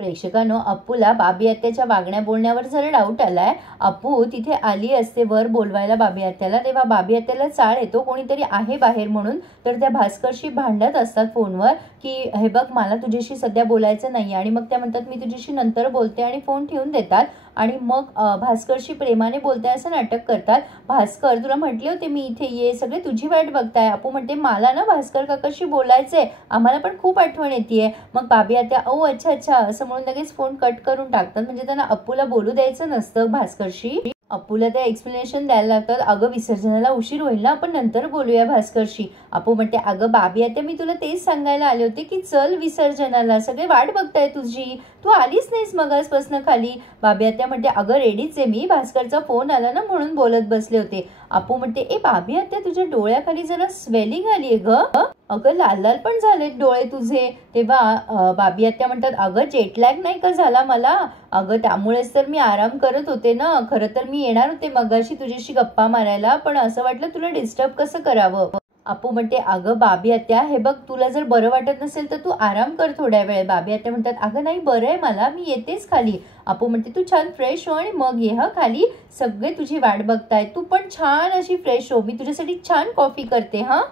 प्रेक्षकांनो, अप्पूला बाबी आत्याच्या वागण्या बोलण्यावर जरा डाऊट आलाय. अप्पू तिथे आली असते वर बोलवायला बाबी आत्याला, तेव्हा बाबी आत्याला चाळ येतो कोणीतरी आहे बाहेर म्हणून. तर त्या भास्करशी भांडत असतात फोनवर की हे बघ मला तुझ्याशी सध्या बोलायचं नाही, आणि मग त्या म्हणतात मी तुझ्याशी नंतर बोलते आणि फोन ठेवून देतात. आणि मग भास्करशी प्रेमाने बोलताय असं नाटक करतात. भास्कर तुला म्हटले होते मी इथे ये, सगळे तुझी वाट बघताय. अप्पू म्हणते मला ना भास्कर काकाशी बोलायचंय, आम्हाला पण खूप आठवण येते. मग बाबी आत्या ओ अच्छा अच्छा असं म्हणून लगेच फोन कट करून टाकतात. म्हणजे त्यांना अप्पूला बोलू द्यायचं नसतं भास्करशी. अप्पूला त्या एक्सप्लेनेशन द्यायला लागतात. अगं विसर्जनाला उशीर होईल ना, आपण नंतर बोलूया भास्करशी. अप्पू म्हणते अगं बाबी आत्या मी तुला तेच सांगायला आले होते की चल विसर्जनाला, सगळे वाट बघताय तुझी, तू आलीच नाहीस मगासपासून खाली. बाबी आत्या म्हणते अगं रेडीच आहे मी, भास्करचा फोन आला ना म्हणून बोलत बसले होते. अप्पू म्हणते ए बाबी आत्या तुझ्या डोळ्याखाली जरा स्वेलिंग आलीये ग, अगं लाल लाल पण झालेत डोळे तुझे. तेव्हा बाबी आत्या म्हणतात अगं जेटलॅग नाही का झाला मला, अगं त्यामुळेच तर मी आराम करत होते ना. खरं तर मी येणार होते मगाशी तुझ्याशी गप्पा मारायला, पण असं वाटलं तुला डिस्टर्ब कसं करावं. अप्पू म्हणते अगं बाबी आत्या हे बघ तुला जर बरं वाटत नसेल तर तू आराम कर थोड्या वेळ. बाबी आत्या म्हणतात अगं नाही बरं आहे मला, मी येतेच खाली. अप्पू म्हणते तू छान फ्रेश हो आणि मग ये हा खाली, सगळे तुझी वाट बघताय, तू पण छान अशी फ्रेश हो, मी तुझ्यासाठी छान कॉफी करते हा.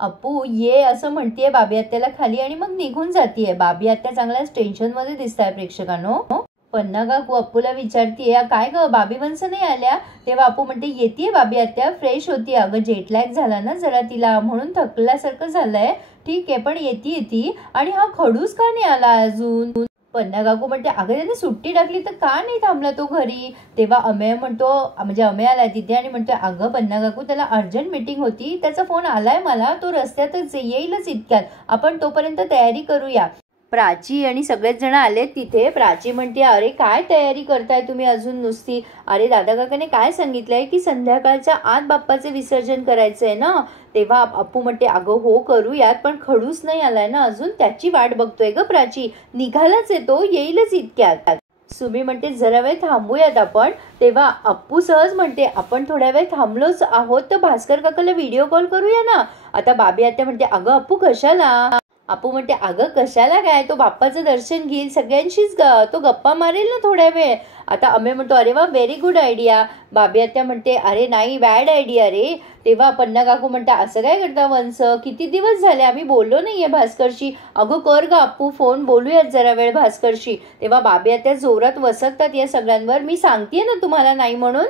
अप्पू ये असं म्हणतीये बाबी आत्याला खाली आणि मग निघून जातीये. बाबी आत्या चांगल्याच टेन्शन मध्ये दिसताय प्रेक्षकांनो. पन्ना काकू अप्पूला विचारतीये काय ग बाबी वंश नाही आल्या. तेव्हा अप्पू म्हणते येतीये बाबी आत्या, फ्रेश होती, अगं जेटलॅग झाला ना जरा तिला म्हणून थकल्यासारखं झालंय. ठीक आहे पण येते ती, आणि हा खडूस का नाही आला अजून. पन्ना काकू म्हणते अगं त्याने सुट्टी टाकली तर का नाही थांबला तो घरी. तेव्हा अमेय म्हणतो म्हणजे अमेय आलाय तिथे आणि म्हणतो अगं पन्ना काकू त्याला अर्जंट मीटिंग होती, त्याचा फोन आलाय मला, तो रस्त्यातच येईलच इतक्यात, आपण तोपर्यंत तयारी करूया. प्राची आणि सगळेच जण आलेत तिथे. प्राची म्हणते अरे काय तयारी करताय तुम्ही अजून नुसती, अरे दादा काकाने काय सांगितलंय की संध्याकाळच्या आत बाप्पाचे विसर्जन करायचंय ना. तेव्हा अप्पू म्हणते अगं हो करूयात, पण खडूस नाही आलाय ना अजून, त्याची वाट बघतोय ग प्राची, निघालाच येतो, येईलच इतक्यात. सुमी म्हणते जरा वेळ थांबूयात आपण. तेव्हा अप्पू सहज म्हणते आपण थोड्या वेळ थांबलोच आहोत तर भास्कर काकाला व्हिडिओ कॉल करूया ना. आता बाबी आत्या म्हणते अगं अप्पू कशाला. अप्पू म्हणते अगं कशाला काय, तो बाप्पाचं दर्शन घेईल सगळ्यांशीच, तो गप्पा मारेल ना थोड्या वेळ. आता अमेय म्हणतो अरे वा व्हेरी गुड आयडिया. बाबी आत्या म्हणते अरे नाही बॅड आयडिया रे. तेव्हा पन्ना काकू म्हणते असं काय करता वंश, किती दिवस झाले आम्ही बोललो नाहीये भास्करशी. अगं कर ग अप्पू फोन, बोलूयात जरा वेळ भास्करशी. तेव्हा बाबी आत्या जोरात वसकतात या सगळ्यांवर, मी सांगतेय ना तुम्हाला नाही म्हणून.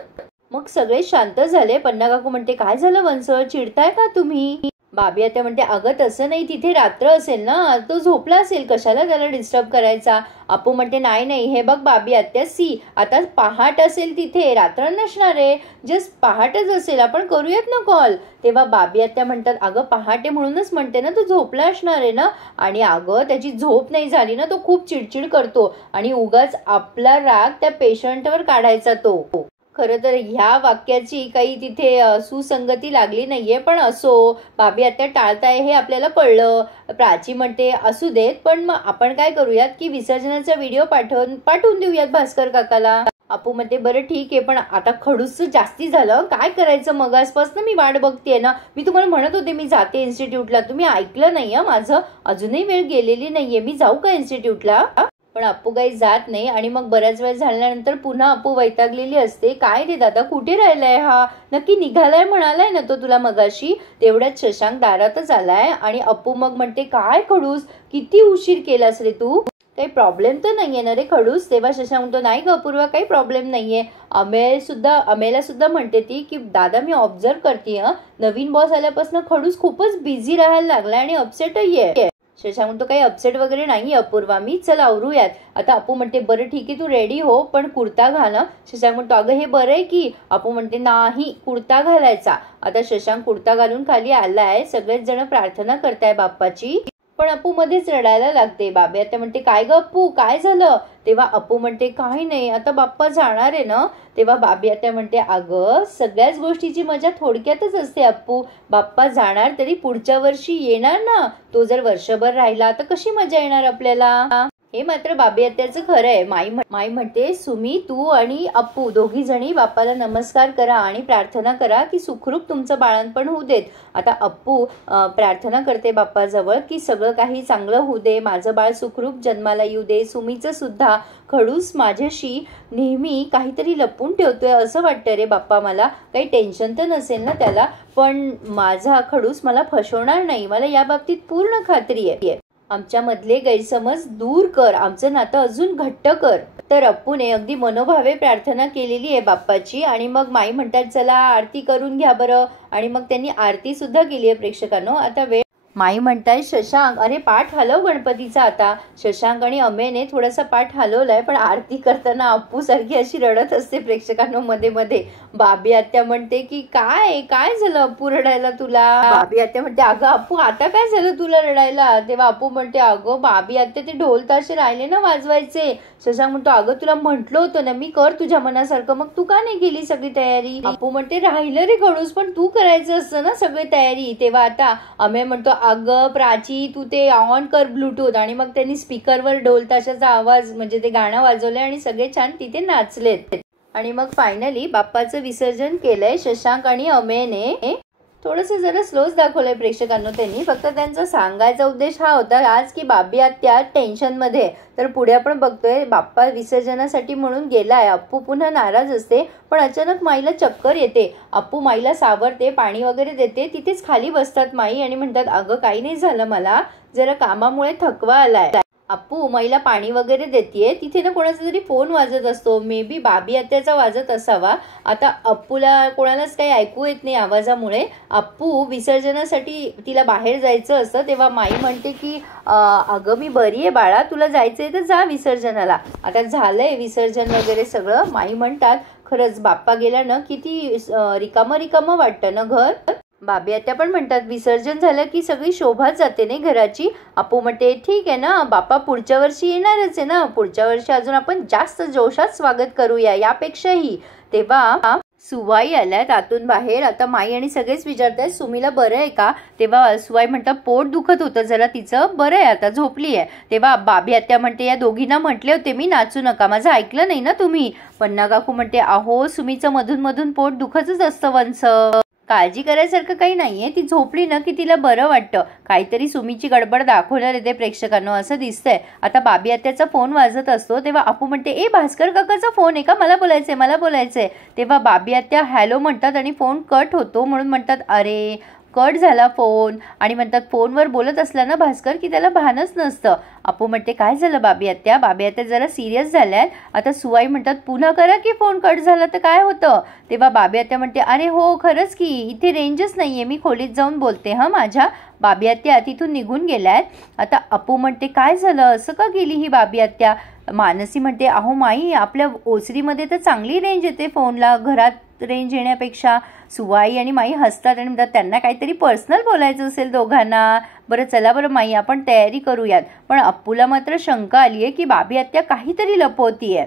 मग सगळे शांत झाले. पन्ना काकू म्हणते काय झालं वंश, चिडताय का तुम्ही. बाबी आत्या म्हणते अगं तसं नाही, तिथे रात्र असेल ना, तो झोपला असेल, कशाला त्याला डिस्टर्ब करायचा. अप्पू म्हणते नाही नाही हे बघ बाबी आत्या सी, आता पहाट असेल तिथे, रात्र नसणार आहे, जस्ट पहाटच असेल, आपण करूयात ना कॉल. तेव्हा बाबी आत्या म्हणतात अगं पहाटे म्हणूनच म्हणते ना, तो झोपला असणार आहे ना, आणि अगं त्याची झोप नाही झाली ना तो खूप चिडचिड करतो आणि उगाच आपला राग त्या पेशंटवर काढायचा तो. खरं तर ह्या वाक्याची काही तिथे सुसंगती लागली नाहीये, पण असो बाबी आत्या टाळताय हे आपल्याला कळलं. प्राची म्हणते असू देत, पण मग आपण काय करूयात की विसर्जनाचा व्हिडिओ पाठवून देऊयात भास्कर काकाला. अप्पू म्हणते बरं ठीक आहे, पण आता खडूस जास्ती झालं, काय करायचं मगासपासून मी वाट बघतेय ना, मी तुम्हाला म्हणत होते मी जाते इन्स्टिट्यूटला, तुम्ही ऐकलं नाही माझं, अजूनही वेळ गेलेली नाहीये, मी जाऊ का इन्स्टिट्यूटला. पण अप्पू काही जात नाही. आणि मग बऱ्याच वेळ झाल्यानंतर पुन्हा अप्पू वैतागलेली असते. काय रे दादा कुठे राहिलाय हा, नक्की निघालाय म्हणालाय ना तो तुला मगाशी. तेवढ्यात शशांक दारातच आलाय आणि अप्पू मग म्हणते काय खडूस किती उशीर केलास रे तू, काही प्रॉब्लेम तर नाहीये ना रे खडूस. तेव्हा शशांक म्हणतो नाही ग अपूर्वा काही प्रॉब्लेम नाहीये. अमेयला सुद्धा म्हणते ती की दादा मी ऑब्झर्व करते नवीन बॉस आल्यापासून खडूस खूपच बिझी राहायला लागलाय आणि अपसेटही आहे. शशांक म्हणतो काही अपसेट वगैरे नाहीये अपूर्वा मी, चल आवरूयात. आता अप्पू म्हणते बरं ठीक आहे तू रेडी हो, पण कुर्ता घाल. शशांक म्हणतो अगं हे बरं आहे की. अप्पू म्हणते नाही कुर्ता घालायचा. आता शशांक कुर्ता घालून खाली आलाय, सगळेच जण प्रार्थना करताय बाप्पाची, पण अप्पू मध्येच रडायला लागते. बाबी आता म्हणते काय ग अप्पू काय झालं. तेव्हा अप्पू म्हणते काही नाही आता बाप्पा जाणार आहे ना. तेव्हा बाबी आता म्हणते अगं सगळ्याच गोष्टीची मजा थोडक्यातच असते अप्पू, बाप्पा जाणार तरी पुढच्या वर्षी येणार ना, तो जर वर्षभर राहिला तर कशी मजा येणार आपल्याला. हे मात्र बाबी आत्याचं खरं आहे. माई म्हणते, सुमी तू आणि अप्पू दोघी जणी बाप्पाला नमस्कार करा आणि प्रार्थना करा की सुखरूप तुमचं बाळणपण होऊ देत. आता अप्पू प्रार्थना करते बाप्पाजवळ की सगळं काही चांगलं होऊ दे, माझं बाळ सुखरूप जन्माला येऊ दे. सुमीचं सुद्धा खडूस माझ्याशी नेहमी काहीतरी लपून ठेवतोय असं वाटतं रे बाप्पा. मला काही टेन्शन तर नसेल ना त्याला, पण माझा खडूस मला फसवणार नाही, मला या बाबतीत पूर्ण खात्री आहे. आमच्यामधले गैरसमज दूर कर, आमचं नातं अजून घट्ट कर. तर अप्पूने अगदी मनोभावे प्रार्थना केलेली आहे बाप्पाची. आणि मग माई म्हणतात चला आरती करून घ्या बरं. आणि मग त्यांनी आरती सुद्धा केली आहे प्रेक्षकांनो. आता माई म्हणताय शशांक अरे पाठ हलव गणपतीचा. आता शशांक आणि अमेने थोडासा पाठ हलवलाय, पण आरती करताना अप्पू सारखी अशी रडत असते प्रेक्षकांनो मध्ये मध्ये. बाबी आत्या म्हणते की काय झालं अप्पू रडायला तुला. बाबी आत्या म्हणते अगं अप्पू आता काय झालं तुला रडायला. तेव्हा अप्पू म्हणते अगं बाबी आत्या ते ढोल ताशे राहिले ना वाजवायचे. शशांक म्हणतो अगं तुला म्हटलं होतं ना मी कर तुझ्या मनासारखं, मग तू का नाही केली सगळी तयारी. अप्पू म्हणते राहिलं रे खडूस, पण तू करायचं असतं ना सगळी तयारी. तेव्हा आता अमे म्हणतो अगं प्राची तू ते ऑन कर ब्लूटूथ. आणि मग त्यांनी स्पीकरवर ढोल ताशाचा आवाज म्हणजे ते गाणं वाजवलंय आणि सगळे छान तिथे नाचलेत. आणि मग फायनली बाप्पाचं विसर्जन केलंय शशांक आणि अमेने. थोडंसं जरा स्लोच दाखवलंय प्रेक्षकांना त्यांनी. फक्त त्यांचा सांगायचा उद्देश हा होता आज की बाबी आत्या टेन्शनमध्ये. तर पुढे आपण बघतोय बाप्पा विसर्जनासाठी म्हणून गेलाय. अप्पू पुन्हा नाराज असते, पण अचानक माईला चक्कर येते. अप्पू माईला सावरते, पाणी वगैरे देते. तिथेच खाली बसतात माई आणि म्हणतात अगं काही नाही झालं, मला जरा कामामुळे थकवा आलाय. अप्पू माईला पाणी वगैरे देतीये. तिथे ना कोणाचा तरी फोन वाजत असतो, मे बी बाबी आत्याचा वाजत असावा. आता अप्पूला कोणालाच काही ऐकू येत नाही आवाजामुळे. अप्पू विसर्जनासाठी तिला बाहेर जायचं असतं, तेव्हा माई म्हणते की अगं मी बरी आहे बाळा, तुला जायचंय तर जा विसर्जनाला. आता झालंय विसर्जन वगैरे सगळं. माई म्हणतात खरंच बाप्पा गेला ना किती रिकामं वाटतं ना घर. बाबी आत्या पण म्हणतात विसर्जन झालं की सगळी शोभाच जाते नाही घराची. अप्पू म्हणते ठीक आहे ना, बाप्पा पुढच्या वर्षी येणारच आहे ना, पुढच्या वर्षी अजून आपण जास्त जोशात स्वागत करूया यापेक्षाही. तेव्हा सुवाई आल्यात आतून बाहेर. आता माई आणि सगळेच विचारतात सुमीला बरं आहे का. तेव्हा सुवाई म्हणतात पोट दुखत होतं जरा तिचं, बरं आहे आता झोपली आहे. तेव्हा बाबी आत्या म्हणते या दोघींना म्हटले होते मी नाचू नका, माझं ऐकलं नाही ना तुम्ही. पन्ना काकू म्हणते अहो सुमीचं मधून मधून पोट दुखतच असतं वंस, काळजी करायसारखं काही नाहीये, ती झोपली ना की तिला बरं वाटतं. काहीतरी सुमीची गडबड दाखवणार येते प्रेक्षकांना असं दिसतंय. आता बाबी आत्याचा फोन वाजत असतो, तेव्हा अप्पू म्हणते ए भास्कर काकाचा फोन आहे का, मला बोलायचंय. तेव्हा बाबी आत्या हॅलो म्हणतात आणि फोन कट होतो. म्हणून म्हणतात अरे कट झाला फोन. आणि म्हणतात फोनवर बोलत असला ना भास्कर की त्याला भानच नसतं. अप्पू म्हणते काय झालं बाबी आत्या जरा सिरियस झाल्यात. आता सुवाई म्हणतात पुन्हा करा की फोन कट झाला तर काय होतं. तेव्हा बाबी आत्या म्हणते अरे हो खरंच की इथे रेंजच नाहीये, मी खोलीत जाऊन बोलते हा माझ्या. बाबी आत्या तिथून निघून गेल्यात. आता अप्पू म्हणते काय झालं, असं का गेली ही बाबी आत्या. मानसी म्हणते अहो माई आपल्या ओसरीमध्ये तर चांगली रेंज येते फोनला, घरात रेंज येण्यापेक्षा. सुवाई आणि माई हसतात आणि म्हणतात त्यांना काहीतरी पर्सनल बोलायचं असेल दोघांना. बरं चला बरं माई आपण तयारी करूयात. पण अप्पूला मात्र शंका आली आहे की बाबी आत्या काहीतरी लपवतीये.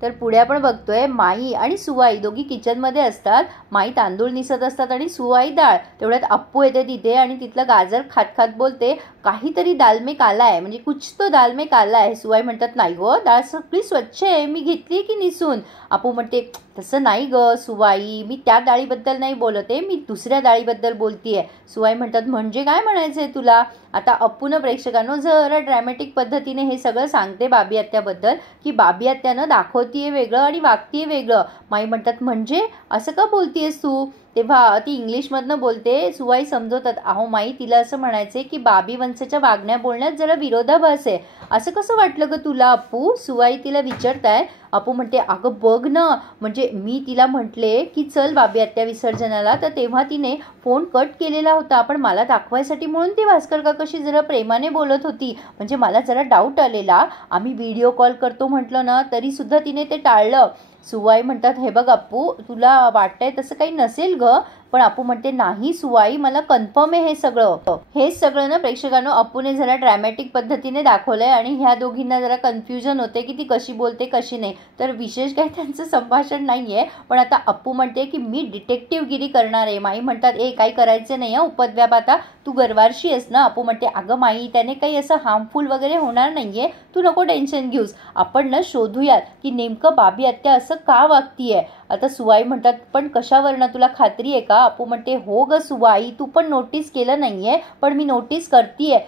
तर पुढे आपण बघतोय माई आणि सुवाई दोघी किचनमध्ये असतात. माई तांदूळ निसत असतात आणि सुवाई डाळ. तेवढ्यात अप्पू येते तिथे आणि तिथलं गाजर खात बोलते काहीतरी दाल में काला आहे, म्हणजे कुछ तो दाल में काला आहे. सुवाई म्हणतात नाही ग डाळ सगळी स्वच्छ आहे, मी घेतली की निसून. अप्पू म्हणते तसं नाही ग सुवाई, मी त्या डाळीबद्दल नाही बोलते, मी दुसऱ्या डाळीबद्दल बोलतीये. सुवाई म्हणतात म्हणजे काय म्हणायचंय तुला. आता अप्पूनं प्रेक्षकांनो जरा ड्रॅमॅटिक पद्धतीने हे सगळं सांगते बाबी आत्याबद्दल की बाबी आत्यानं दाखवतीये वेगळं आणि वागतीये वेगळं. माई म्हणतात म्हणजे असं का बोलतीयस तू. तेव्हा ती इंग्लिशमधनं बोलते. सुवाई समजवतात अहो माई तिला असं म्हणायचे की बाबी वंशाच्या वागण्या बोलण्यात जरा विरोधाभास आहे. असं कसं वाटलं ग तुला अप्पू. सुवाई तिला विचारताय. अप्पू म्हणते अगं बघ ना, म्हणजे मी तिला म्हटले की चल बाबी आत्या विसर्जनाला, तर तेव्हा तिने फोन कट केलेला होता, पण मला दाखवायसाठी म्हणून ती भास्कर काकाशी जरा प्रेमाने बोलत होती. म्हणजे मला जरा डाऊट आलेला, आम्ही व्हिडिओ कॉल करतो म्हटलं ना तरी सुद्धा तिने ते टाळलं. सुवाई म्हणतात हे बघ अप्पू तुला वाटतंय तसं काही नसेल ग, पण अप्पू म्हणते नाही सुवाई, मला कन्फर्म आहे हे सगळं. हेच सगळं ना प्रेक्षकांनो अप्पूने जरा ड्रॅमॅटिक पद्धतीने दाखवलंय आणि ह्या दोघींना जरा कन्फ्युजन होते की ती कशी बोलते कशी नाही. तर विशेष काही त्यांचं संभाषण नाहीये. पण आता अप्पू म्हणते की मी डिटेक्टिव्हगिरी करणार आहे. माई म्हणतात काही करायचं नाही उपद्व्याप, आता तू गरवारशी आहेस ना. अप्पू म्हणते अगं माई, त्याने काही असं हार्मफुल वगैरे होणार नाहीये, तू नको टेन्शन घेऊस. आपण ना शोधूयात की नेमकं बाबी आत्या असं का वागतीये. आता सुवाई म्हणतात पण कशावरनं, तुला खात्री आहे का. अप्पू म्हणते हो ग सुवाई, तू पण नोटीस केलं नाहीये पण मी नोटीस करतीये.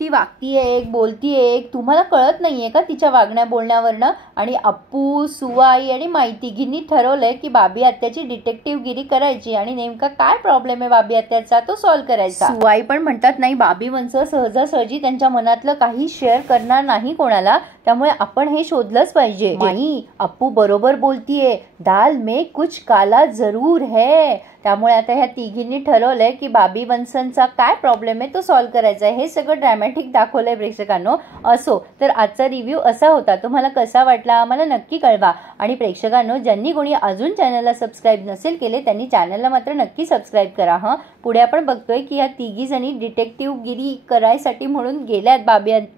ती वागतीये एक, बोलतीये एक, तुम्हाला कळत नाहीये का तिच्या वागण्या बोलण्यावरनं. आणि अप्पू, सुवाई आणि माई तिघींनी ठरवलंय की बाबी आत्याची डिटेक्टिव्हगिरी करायची आणि नेमका काय प्रॉब्लेम आहे बाबी आत्याचा तो सॉल्व्ह करायचा. सुवाई पण म्हणतात नाही, बाबी वंश सहजासहजी त्यांच्या मनातलं काही शेअर करणार नाही कोणाला, त्यामुळे आपण हे शोधलंच पाहिजे. माई, अप्पू बरोबर बोलतीये, दाल में कुछ काला जरूर है. त्यामुळे आता ह्या तिघींनी ठरवलंय की बाबी वंशनचा काय प्रॉब्लेम आहे तो सॉल्व्ह करायचा आहे. हे सगळं ड्रॅमॅटिक दाखवलंय प्रेक्षकांनो. असो तर आजचा रिव्ह्यू असा होता, तुम्हाला कसा वाटला मला नक्की कळवा. आणि प्रेक्षकांनो, ज्यांनी कोणी अजून चॅनलला सबस्क्राईब नसेल केले त्यांनी चॅनलला मात्र नक्की सबस्क्राईब करा. पुढे आपण बघतोय की ह्या तिघी जणी डिटेक्टिव्हगिरी करायसाठी म्हणून गेल्यात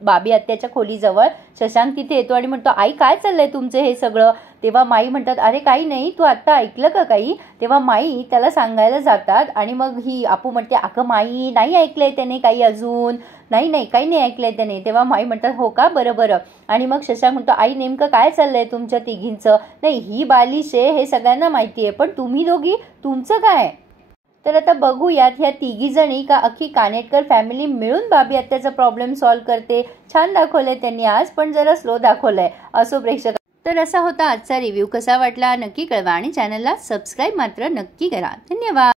बाबी आत्याच्या खोलीजवळ. शशांक तिथे येतो आणि म्हणतो आई काय चाललंय तुमचं हे सगळं. तेव्हा माई म्हणतात अरे काही नाही, तू आत्ता ऐकलं का काही. तेव्हा माई त्याला सांगायला जातात आणि मग ही अप्पू म्हणते अगं माई, नाही ऐकलंय त्याने काही अजून, नाही काही नाही ऐकलंय त्याने. तेव्हा माई म्हणतात हो का, बरं. आणि मग शशांक म्हणतो आई नेमकं काय चाललंय तुमच्या तिघींचं. नाही ही बालिश आहे हे सगळ्यांना माहिती आहे, पण तुम्ही दोघी तुमचं काय. तर आता बघूयात ह्या तिघी जणी का अख्खी कानेटकर फॅमिली मिळून बाबी आत्याचा प्रॉब्लेम सॉल्व्ह करते. छान दाखवलंय त्यांनी आज, पण जरा स्लो दाखवलंय. असो प्रेक्षक, तर असा होता आजचा रिव्ह्यू. कसा वाटला नक्की कळवा आणि चॅनलला सबस्क्राईब मात्र नक्की करा. धन्यवाद.